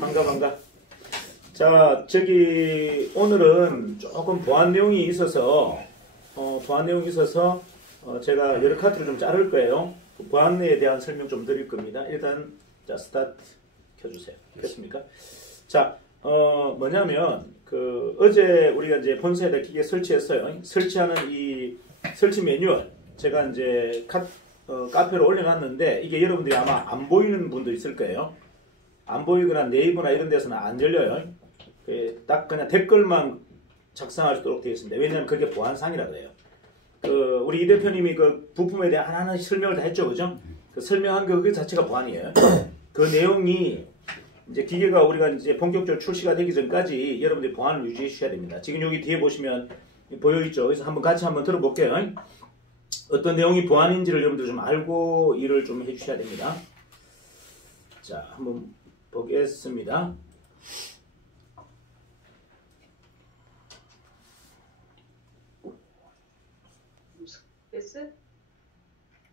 반가. 자, 오늘은 조금 보안 내용이 있어서, 제가 여러 카드를 좀 자를 거예요. 보안에 대한 설명 좀 드릴 겁니다. 일단, 자, 스타트 켜주세요. 됐습니까? 자, 뭐냐면, 어제 우리가 이제 본사에다 기계 설치했어요. 설치하는 이 설치 매뉴얼, 제가 이제 카페로 올려놨는데, 이게 여러분들이 아마 안 보이는 분도 있을 거예요. 안 보이거나 네이버나 이런 데서는 안 열려요. 딱 그냥 댓글만 작성할 수 있도록 되어 있습니다. 왜냐하면 그게 보안상이라고 해요. 우리 이 대표님이 그 부품에 대한 하나하나 설명을 다 했죠, 그죠? 그 설명한 그 자체가 보안이에요. 그 내용이 이제 기계가 우리가 이제 본격적으로 출시가 되기 전까지 여러분들이 보안을 유지해 주셔야 됩니다. 지금 여기 뒤에 보시면 보여있죠? 그래서 같이 한번 들어볼게요. 어떤 내용이 보안인지를 여러분들 좀 알고 일을 좀 해주셔야 됩니다. 자, 한번 보겠습니다.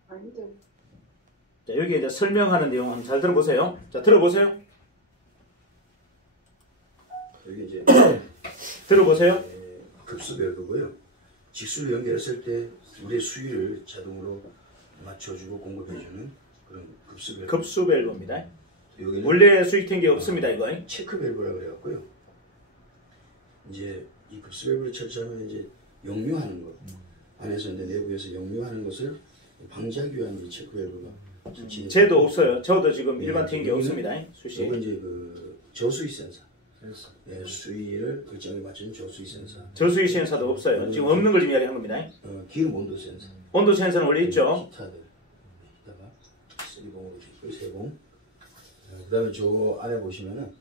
아닌데. 자, 여기 이제 설명하는 내용 한번 잘 들어보세요. 자, 들어보세요. 여기 이제 들어보세요. 급수 밸브고요. 직수를 연결했을 때 물의 수위를 자동으로 맞춰주고 공급해주는 그런 급수 밸브. 급수 밸브입니다. 여기는 원래 수익된 게 없습니다, 이거. 체크 밸브라고 그래갖고요. 이제 이 급수 밸브를 설치하면 이제 역류하는 것 안에서 이제 내부에서 역류하는 것을 방지하기 위한 이 체크 밸브가 설치. 제도 없어요. 저도 지금 일반 튀는 게 없습니다. 수시. 이건 이제 그 저수위 센서. 네, 수위를 일정에 맞추는 저수위 센서. 저수위 센서도 없어요. 지금 없는 걸 이야기한 겁니다. 기름 온도 센서. 온도 센서는 원래 있죠. 히터들. 히터가 3봉으로 있고 3봉. 그다음에 저 안에 보시면은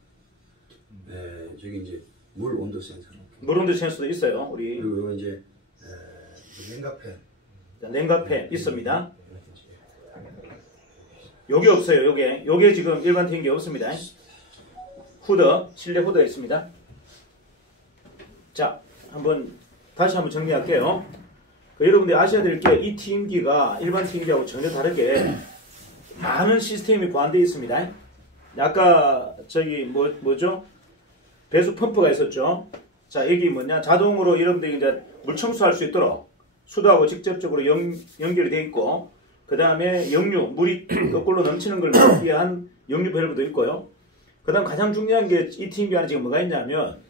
저기 이제 물 온도 센서. 물 온도 센서도 있어요. 우리. 그리고 이제 냉각팬. 냉각팬 있습니다. 요게 없어요. 요게 지금 일반 튀는 게 없습니다. 후드, 실내 후드가 있습니다. 자, 다시 한번 정리할게요. 여러분들이 아셔야 될 게 이 튀김기가 일반 튀김기하고 전혀 다르게 많은 시스템이 보완되어 있습니다. 아까 뭐죠? 배수 펌프가 있었죠. 자, 여기 뭐냐? 자동으로 여러분들이 이제 물 청소할 수 있도록 수도하고 직접적으로 연결이 되어 있고, 그 다음에 물이 거꾸로 넘치는 걸 막기 위한 역류 밸브도 있고요. 그 다음 가장 중요한 게 이 튀김기 안에 지금 뭐가 있냐면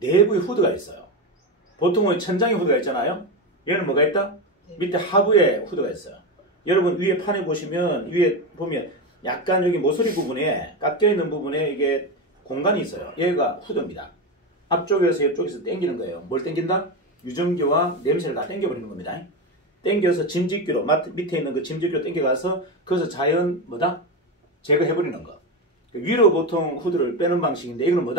내부에 후드가 있어요. 보통은 천장에 후드가 있잖아요. 얘는 뭐가 있다? 밑에 하부에 후드가 있어요. 여러분 위에 판에 보시면 약간 여기 모서리 부분에 깎여 있는 부분에 이게 공간이 있어요. 얘가 후드입니다. 앞쪽에서 옆쪽에서 당기는 거예요. 뭘 당긴다? 유전기와 냄새를 다 당겨버리는 겁니다. 당겨서 짐집기로 밑에 있는 그 짐집기로 당겨가서 거기서 자연 제거해버리는 거. 위로 보통 후드를 빼는 방식인데 이거는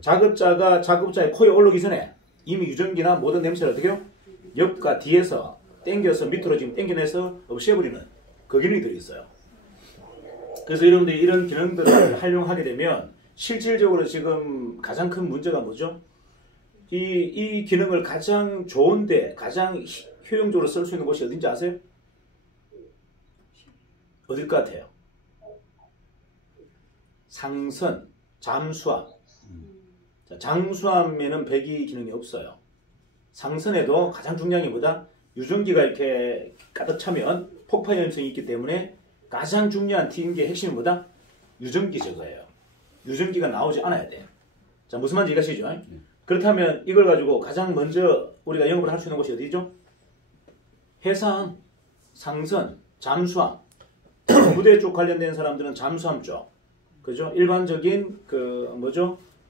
작업자의 코에 올라오기 전에 이미 유전기나 모든 냄새를 어떻게 해요? 옆과 뒤에서 당겨서 밑으로 지금 당겨내서 없애버리는 그 기능이 들어있어요. 그래서 여러분들이 이런 기능들을 활용하게 되면 실질적으로 지금 가장 큰 문제가 뭐죠? 이 기능을 가장 좋은데 가장 효용적으로 쓸 수 있는 곳이 어딘지 아세요? 어딜 것 같아요? 상선, 잠수함. 자, 잠수함에는 배기 기능이 없어요. 상선에도 가장 중요한 게 유전기가 이렇게 가득 차면 폭파 위험성이 있기 때문에 가장 중요한 튀김기의 핵심이 유전기 제거예요. 유전기가 나오지 않아야 돼요. 자, 무슨 말인지 이해가시죠? 그렇다면 이걸 가지고 가장 먼저 우리가 영업을 할 수 있는 곳이 어디죠? 해상, 상선, 잠수함. 부대 쪽 관련된 사람들은 잠수함 쪽. 그죠? 일반적인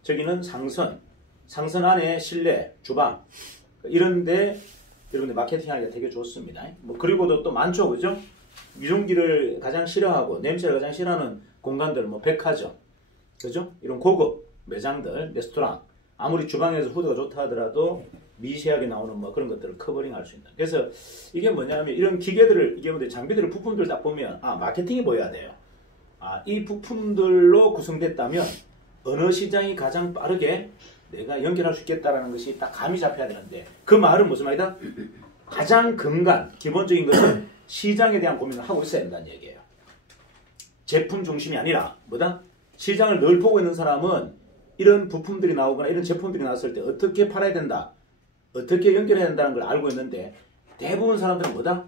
저기는 상선. 상선 안에 실내, 주방. 이런데 여러분들 마케팅하기가 되게 좋습니다. 그리고도 또 많죠, 그죠? 유전기를 가장 싫어하고 냄새를 가장 싫어하는 공간들, 백화점, 그죠? 이런 고급 매장들, 레스토랑. 아무리 주방에서 후드가 좋다 하더라도 미세하게 나오는 그런 것들을 커버링할 수 있는. 그래서 이게 뭐냐면 이런 기계들을, 장비들을, 부품들을 딱 보면 마케팅이 보여야 돼요. 이 부품들로 구성됐다면 어느 시장이 가장 빠르게 내가 연결할 수 있겠다라는 것이 딱 감이 잡혀야 되는데, 그 말은 무슨 말이다? 가장 근간, 기본적인 것은 시장에 대한 고민을 하고 있어야 된다는 얘기예요. 제품 중심이 아니라 뭐다? 시장을 늘 보고 있는 사람은 이런 부품들이 나오거나 이런 제품들이 나왔을 때 어떻게 팔아야 된다, 어떻게 연결해야 된다는 걸 알고 있는데 대부분 사람들은 뭐다?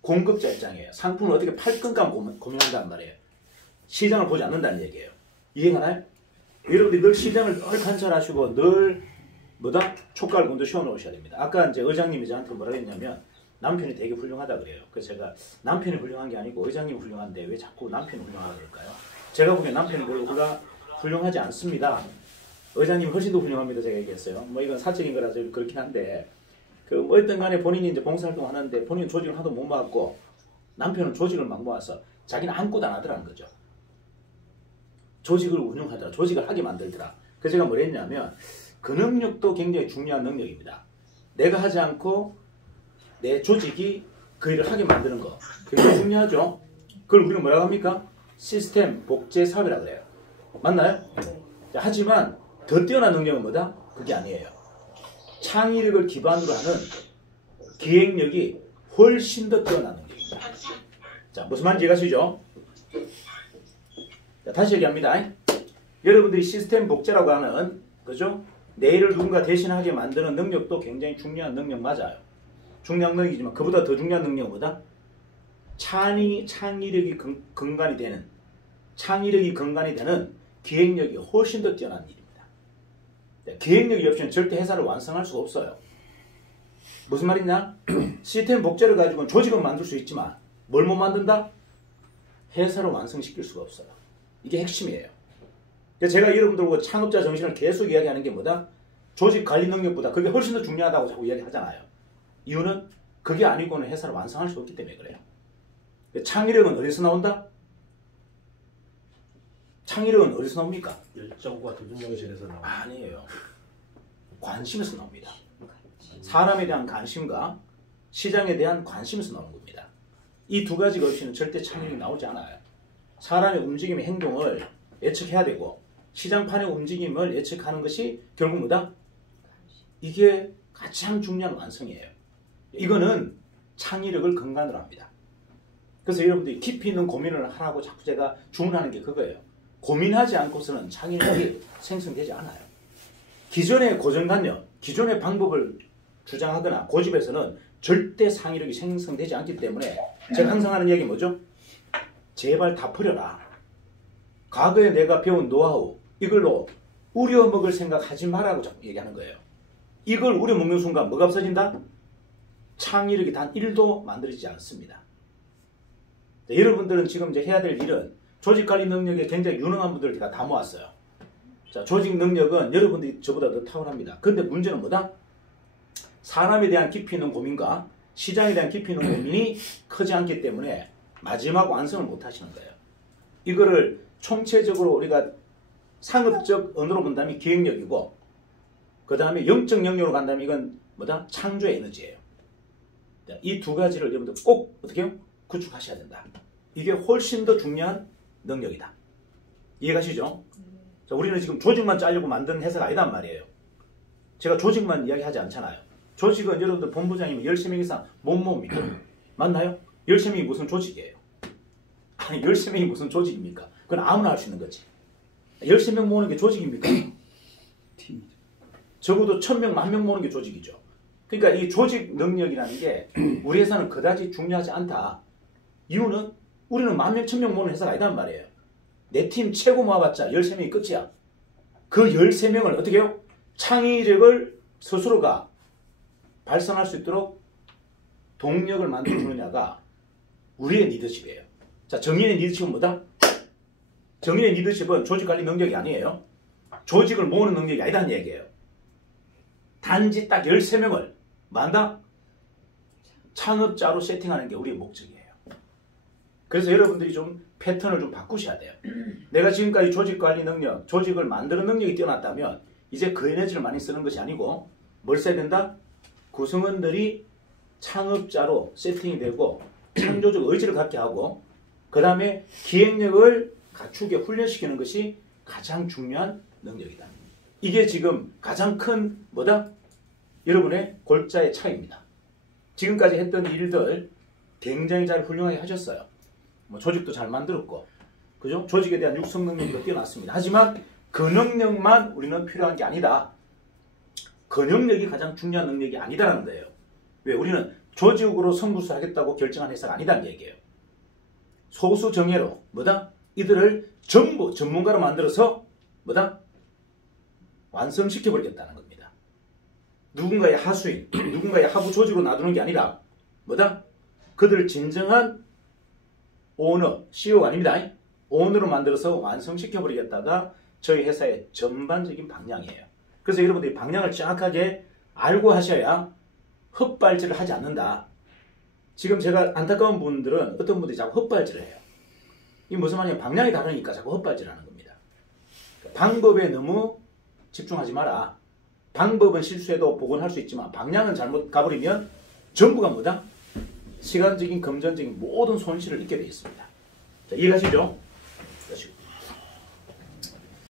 공급자 입장이에요. 상품을 어떻게 팔 건가 고민한단 말이에요. 시장을 보지 않는다는 얘기예요. 이해가나요? 여러분들이 늘 시장을 늘 관찰하시고 늘 뭐다? 촉각을 먼저 시험해오셔야 됩니다. 아까 이제 의장님이 저한테 뭐라 했냐면 남편이 되게 훌륭하다 그래요. 그래서 제가 남편이 훌륭한 게 아니고 의장님이 훌륭한데 왜 자꾸 남편이 훌륭하다 그럴까요? 제가 보기엔 남편이 별로 훌륭하지 않습니다. 의장님이 훨씬 더 훌륭합니다. 제가 얘기했어요. 뭐 이건 사적인 거라서 그렇긴 한데 뭐 어떤 간에 본인이 이제 봉사활동 하는데 본인은 조직을 하도 못 모았고 남편은 조직을 막 모아서 자기는 아무것도 안 하더라는 거죠. 조직을 운영하더라. 조직을 하게 만들더라. 그래서 제가 뭘 했냐면 그 능력도 굉장히 중요한 능력입니다. 내가 하지 않고 내 조직이 그 일을 하게 만드는 거. 굉장히 중요하죠. 그걸 우리는 뭐라고 합니까? 시스템 복제 사업이라고 그래요. 맞나요? 자, 하지만 더 뛰어난 능력은 뭐다? 그게 아니에요. 창의력을 기반으로 하는 기획력이 훨씬 더 뛰어난 능력입니다. 자, 무슨 말인지 이해가시죠? 자, 다시 얘기합니다. 여러분들이 시스템 복제라고 하는, 그죠? 내일을 누군가 대신하게 만드는 능력도 굉장히 중요한 능력 맞아요. 중요한 능력이지만 그보다 더 중요한 능력은 뭐다? 창의력이 근간이 되는, 기획력이 훨씬 더 뛰어난 일입니다. 기획력이 없이는 절대 회사를 완성할 수가 없어요. 무슨 말이냐? 시스템 복제를 가지고는 조직은 만들 수 있지만 뭘 못 만든다? 회사를 완성시킬 수가 없어요. 이게 핵심이에요. 그래서 제가 여러분들과 창업자 정신을 계속 이야기하는 게 뭐다? 조직 관리 능력보다 그게 훨씬 더 중요하다고 자꾸 이야기하잖아요. 이유는 그게 아니고는 회사를 완성할 수 없기 때문에 그래요. 창의력은 어디서 나온다? 창의력은 어디서 나옵니까? 열정과 도전정신에서 나옵니다. 아니에요. 관심에서 나옵니다. 사람에 대한 관심과 시장에 대한 관심에서 나오는 겁니다. 이 두 가지가 없이는 절대 창의력이 나오지 않아요. 사람의 움직임의 행동을 예측해야 되고 시장판의 움직임을 예측하는 것이 결국 뭐다? 이게 가장 중요한 완성이에요. 이거는 창의력을 근간으로 합니다. 그래서 여러분들이 깊이 있는 고민을 하라고 자꾸 제가 주문하는 게 그거예요. 고민하지 않고서는 창의력이 생성되지 않아요. 기존의 고정관념, 기존의 방법을 주장하거나 고집해서는 절대 창의력이 생성되지 않기 때문에 제가 항상 하는 얘기 뭐죠? 제발 다 버려라. 과거에 내가 배운 노하우 이걸로 우려먹을 생각하지 말라고 자꾸 얘기하는 거예요. 이걸 우려먹는 순간 뭐가 없어진다? 창의력이 단 1도 만들어지지 않습니다. 자, 여러분들은 지금 이제 해야 될 일은 조직관리 능력에 굉장히 유능한 분들을 제가 다 모았어요. 자, 조직 능력은 여러분들이 저보다 더 탁월합니다. 그런데 문제는 뭐다? 사람에 대한 깊이 있는 고민과 시장에 대한 깊이 있는 고민이 크지 않기 때문에 마지막 완성을 못 하시는 거예요. 이거를 총체적으로 우리가 상업적 언어로 본다면 기획력이고 그 다음에 영적 영역으로 간다면 이건 뭐다? 창조의 에너지예요. 이 두 가지를 여러분들 꼭 어떻게 해요? 구축하셔야 된다. 이게 훨씬 더 중요한 능력이다. 이해가시죠? 자, 우리는 지금 조직만 짜려고 만든 회사가 아니단 말이에요. 제가 조직만 이야기하지 않잖아요. 조직은 여러분들 본부장이면 13명 이상 못 모읍니다. 맞나요? 13명이 무슨 조직이에요? 아니 13명이 무슨 조직입니까? 그건 아무나 할 수 있는 거지. 13명 모으는 게 조직입니까? 팀. 적어도 1000명, 10,000명 모으는 게 조직이죠. 그러니까 이 조직 능력이라는 게 우리 회사는 그다지 중요하지 않다. 이유는 우리는 10,000명, 1,000명 모으는 회사가 아니단 말이에요. 내 팀 최고 모아봤자 13명이 끝이야. 그 13명을 어떻게 해요? 창의력을 스스로가 발산할 수 있도록 동력을 만들어주느냐가 우리의 리더십이에요. 자, 정의의 리더십은 뭐다? 정의의 리더십은 조직관리 능력이 아니에요. 조직을 모으는 능력이 아니다는 얘기예요. 단지 딱 13명을 만다? 창업자로 세팅하는 게 우리의 목적이에요. 그래서 여러분들이 좀 패턴을 좀 바꾸셔야 돼요. 내가 지금까지 조직관리 능력, 조직을 만드는 능력이 뛰어났다면 이제 그 에너지를 많이 쓰는 것이 아니고 뭘 써야 된다? 구성원들이 창업자로 세팅이 되고 창조적 의지를 갖게 하고 그 다음에 기획력을 갖추게 훈련시키는 것이 가장 중요한 능력이다. 이게 지금 가장 큰 뭐다? 여러분의 골자의 차이입니다. 지금까지 했던 일들 굉장히 잘 훌륭하게 하셨어요. 뭐 조직도 잘 만들었고 그죠? 조직에 대한 육성 능력이 뛰어났습니다. 하지만 그 능력만 우리는 필요한 게 아니다. 그 능력이 가장 중요한 능력이 아니다라는 거예요. 왜? 우리는 조직으로 선구수 하겠다고 결정한 회사가 아니다는 얘기예요. 소수 정예로 뭐다? 이들을 전부 전문가로 만들어서 뭐다? 완성시켜버리겠다는 겁니다. 누군가의 하수인, 누군가의 하부 조직으로 놔두는 게 아니라 뭐다? 그들을 진정한 오너, CEO가 아닙니다. 오너로 만들어서 완성시켜버리겠다가 저희 회사의 전반적인 방향이에요. 그래서 여러분들이 방향을 정확하게 알고 하셔야 헛발질을 하지 않는다. 지금 제가 안타까운 분들은 어떤 분들이 자꾸 헛발질을 해요. 이 무슨 말이냐면 방향이 다르니까 자꾸 헛발질하는 겁니다. 방법에 너무 집중하지 마라. 방법은 실수해도 복원할 수 있지만 방향은 잘못 가버리면 전부가 뭐다? 시간적인, 금전적인 모든 손실을 입게 되어 있습니다. 자, 이해가시죠?